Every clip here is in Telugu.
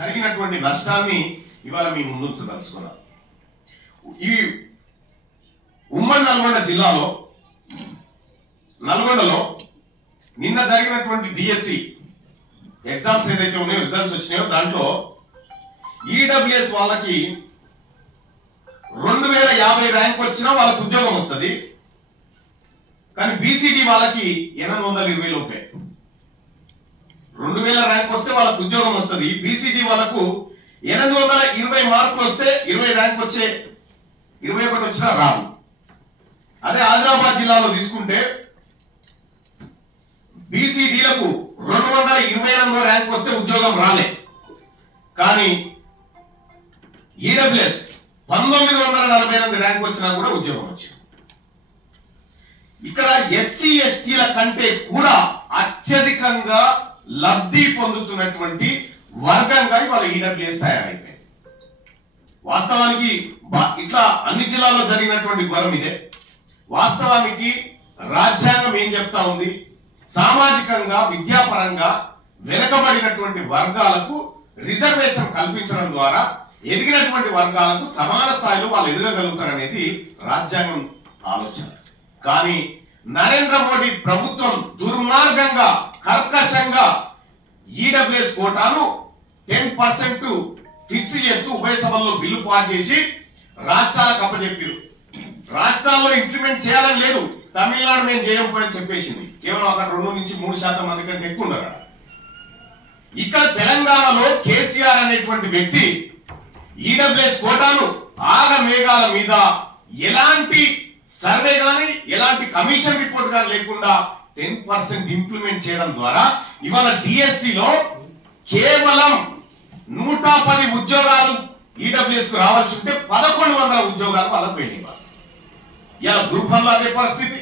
జరిగినటువంటి నష్టాన్ని ఇవాళ మీ ముందుంచదలుచుకున్నాం. ఈ ఉమ్మడి నల్గొండ జిల్లాలో నల్గొండలో నిన్న జరిగినటువంటి డిఎస్సి ఎగ్జామ్స్ ఏదైతే ఉన్నాయో రిజల్ట్స్ వచ్చినాయో దాంట్లో ఈడబ్ల్యూఎస్ వాళ్ళకి 2050 ర్యాంక్ వచ్చినా వాళ్ళకి ఉద్యోగం వస్తుంది. కానీ బీసీడీ వాళ్ళకి 820 లోపే. 2000 ర్యాంక్ వస్తే వాళ్ళకు ఉద్యోగం వస్తుంది. బీసీడీ వాళ్ళకు 820 మార్కులు వస్తే 20 ర్యాంక్ వచ్చే 21 వచ్చినా రాదు. అదే ఆదిలాబాద్ జిల్లాలో తీసుకుంటే బీసీడీలకు 228 ర్యాంక్ వస్తే ఉద్యోగం రాలే. కానీ ఈడబ్ల్యూఎస్ 1948 ర్యాంక్ వచ్చినా కూడా ఉద్యోగం వచ్చింది. ఇక్కడ ఎస్సీ ఎస్టీల కంటే కూడా అత్యధికంగా లబ్ధి పొందుతున్నటువంటి వర్గంగా ఇవాళ ఈడబ్ల్యూఎస్ తయారైపోయింది. వాస్తవానికి ఇట్లా అన్ని జిల్లాల్లో జరిగినటువంటి ఘోరం ఇదే. వాస్తవానికి రాజ్యాంగం ఏం చెప్తా ఉంది, సామాజికంగా విద్యాపరంగా వెనుకబడినటువంటి వర్గాలకు రిజర్వేషన్ కల్పించడం ద్వారా ఎదిగినటువంటి వర్గాలకు సమాన స్థాయిలో వాళ్ళు ఎదగగలుగుతారనేది రాజ్యాంగం ఆలోచన. కానీ నరేంద్ర మోడీ ప్రభుత్వం దుర్మార్గంగా కర్కశంగా ఈడబ్ల్యూఎస్ కోటాను 10% ఫిక్స్ చేస్తూ ఉభయ సభల్లో బిల్లు పాస్ చేసి రాష్ట్రాలకు అప్పచెప్పారు. రాష్ట్రాల్లో ఇంప్లిమెంట్ చేయాలని లేదు, తమిళనాడు మేము చేయకపోయని చెప్పేసింది. కేవలం అక్కడ 2 నుంచి 3% మంది కంటే ఎక్కువ ఉన్నారు. ఇక్కడ తెలంగాణలో కేసీఆర్ అనేటువంటి వ్యక్తి ఈడబ్ల్యూఎస్ కోటాను ఆగ మేఘాల మీద ఎలాంటి సర్వే గాని ఎలాంటి కమిషన్ రిపోర్ట్ గాని లేకుండా 10% ఇంప్లిమెంట్ చేయడం ద్వారా ఇవాళ డిఎస్సిలో కేవలం 110 ఉద్యోగాలు ఈడబ్ల్యూఎస్ కు రావాల్సి ఉంటే 1100 ఉద్యోగాలు వాళ్ళకు పోయినాయి. ఇలా గ్రూప్ 1లో అదే పరిస్థితి,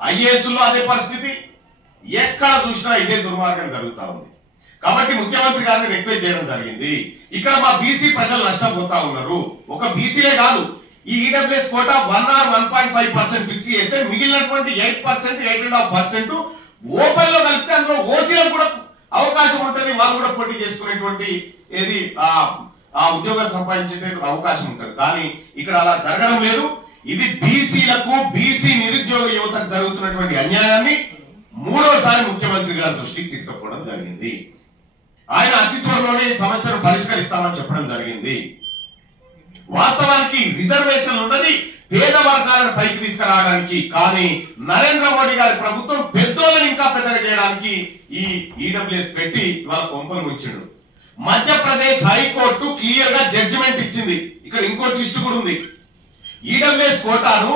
ఐఏఎస్ లో అదే పరిస్థితి, ఎక్కడ చూసినా ఇదే దుర్మార్గం జరుగుతా ఉంది. కాబట్టి ముఖ్యమంత్రి గారిని రిక్వెస్ట్ చేయడం జరిగింది. ఇక్కడ మా బీసీ ప్రజలు నష్టపోతా ఉన్నారు. ఒక బీసీలే కాదు, ఈ ఈడబ్ల్యూఎస్ కోటా 1 or 1.5% ఫిక్స్ చేస్తే మిగిలినటువంటి 8%, 8.5% ఓపెన్ లో కలిపితే అందులో ఓసీలకు కూడా అవకాశం ఉంటుంది. వాళ్ళు కూడా పోటీ చేసుకునేటువంటి ఏది ఆ ఉద్యోగాలు సంపాదించే అవకాశం ఉంటుంది. కానీ ఇక్కడ అలా జరగడం లేదు. ఇది బీసీలకు, బీసీ నిరుద్యోగ యువతకు జరుగుతున్నటువంటి అన్యాయాన్ని 3వసారి ముఖ్యమంత్రి గారి దృష్టికి తీసుకుపోవడం జరిగింది. ఆయన అతి త్వరలోనే ఈ సమస్యను పరిష్కరిస్తామని చెప్పడం జరిగింది. వాస్తవానికి రిజర్వేషన్ ఉన్నది పేద వర్గాలను పైకి తీసుకురావడానికి. కానీ నరేంద్ర మోడీ గారి ప్రభుత్వం పెద్దోళ్ళని ఇంకా పెద్దగా చేయడానికి ఈ ఈడబ్ల్యూఎస్ పెట్టి ఇవాళ కొంపలు ముంచాడు. మధ్యప్రదేశ్ హైకోర్టు క్లియర్ గా జడ్జిమెంట్ ఇచ్చింది. ఇక్కడ ఇంకో ట్విస్ట్ కూడా ఉంది. ఈడబ్ల్యూఎస్ కోటాను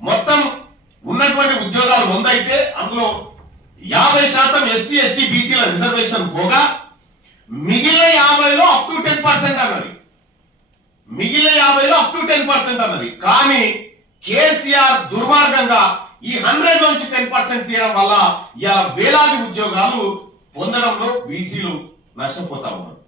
మొత్తం ఉన్నటువంటి ఉద్యోగాలు 100 అయితే అందులో 50% ఎస్సీ ఎస్టీ బీసీల రిజర్వేషన్ పోగా మిగిలిన 50లో అప్ టు 10% అన్నది. మిగిలిన 50లో అప్ టు 10% అన్నది. కానీ కేసీఆర్ దుర్మార్గంగా ఈ 100 నుంచి 10% తీయడం వల్ల ఇలా వేలాది ఉద్యోగాలు పొందడంలో బీసీలు నష్టపోతా ఉన్నారు.